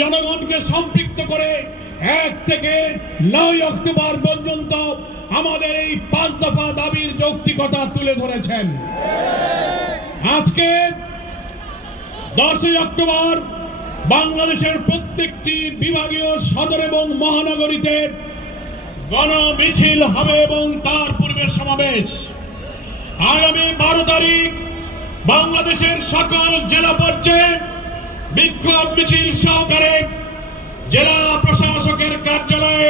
জনগণকে সম্পৃক্ত করে 1 থেকে 9 অক্টোবর পর্যন্ত আমাদের এই 5 দফা দাবির যৌক্তিকতা তুলে ধরেছেন। আজকে 10 অক্টোবর বাংলাদেশের প্রত্যেকটি বিভাগীয় সদর এবং মহানগরীতে গণমিছিল হবে এবং তার পূর্বে সমাবেশ। আগামী 12 তারিখ বাংলাদেশের সকল জেলা পর্যায়ে বিক্ষোভ মিছিল সহকারে জেলা প্রশাসকের কার্যালয়ে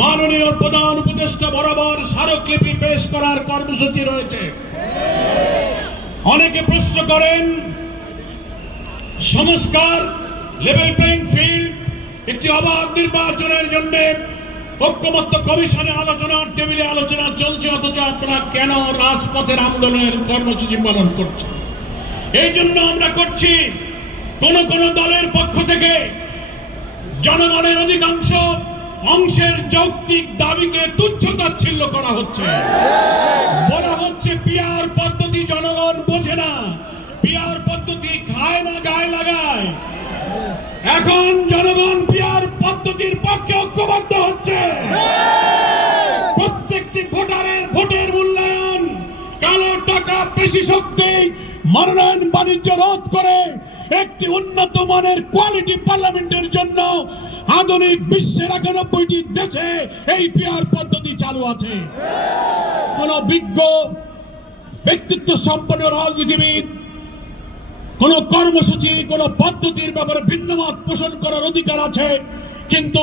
মাননীয় প্রধান উপদেষ্টা বরাবর স্মারকলিপি পেশ করার কর্মসূচি রয়েছে। অনেকে প্রশ্ন করেন, সংস্কার, লেভেল প্লেইং ফিল্ড, একটি অবাধ নির্বাচনের জন্য ঐক্যমত্য কমিশনে আলোচনার টেবিলে আলোচনা চলছে, অথচ আপনারা কেন রাজপথের আন্দোলনের কর্মসূচি পালন করছেন? এই জন্য আমরা করছি, কোন কোন দলের পক্ষ থেকে জনগণের অধিকাংশ অংশের যৌক্তিক দাবিকে তুচ্ছ-তাচ্ছিল্য করা হচ্ছে। বলা হচ্ছে পিআর পদ্ধতি জনগণ বোঝে না, পিআর পদ্ধতি খায় না, গায়ে লাগায়। এখন জনগণ পিআর পদ্ধতির পক্ষে ঐক্যবদ্ধ হচ্ছে। প্রত্যেকটি ভোটারের ভোটের মূল্যায়ন, কালো টাকা, পেশি শক্তি, মনোনয়ন বাণিজ্য রোধ করে একটি উন্নত মানের কোয়ালিটি পার্লামেন্টের জন্য আধুনিক বিশ্বের 91টি দেশে এই পিআর পদ্ধতি চালু আছে। কোন বিজ্ঞ ব্যক্তিত্ব সম্পন্ন রাজনীতিবিদ কোন কর্মসূচি, কোন পদ্ধতির ব্যাপারে ভিন্নমত পোষণ করার অধিকার আছে, কিন্তু